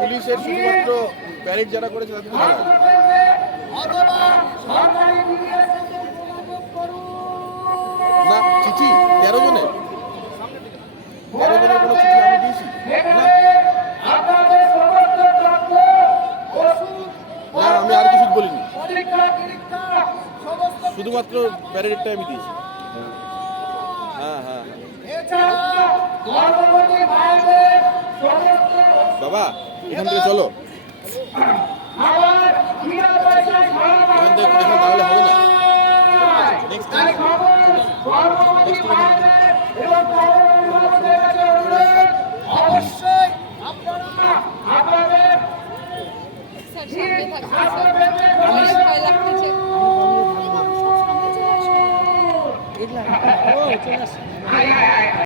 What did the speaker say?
পুলিশের শুধুমাত্র প্যারেড যারা করেছে তাদের না চিঠি 13 জনের কোনো চিঠি আমি দিয়েছি না আমি আর কিছু বলিনি শুধুমাত্র প্যারেডটা আমি দিয়েছি হ্যাঁ হ্যাঁ বাবা এখান থেকে চলো এখান থেকে দাঁড়ালে হবে না অবশ্যই আপনাদের ভয় লাগতেছে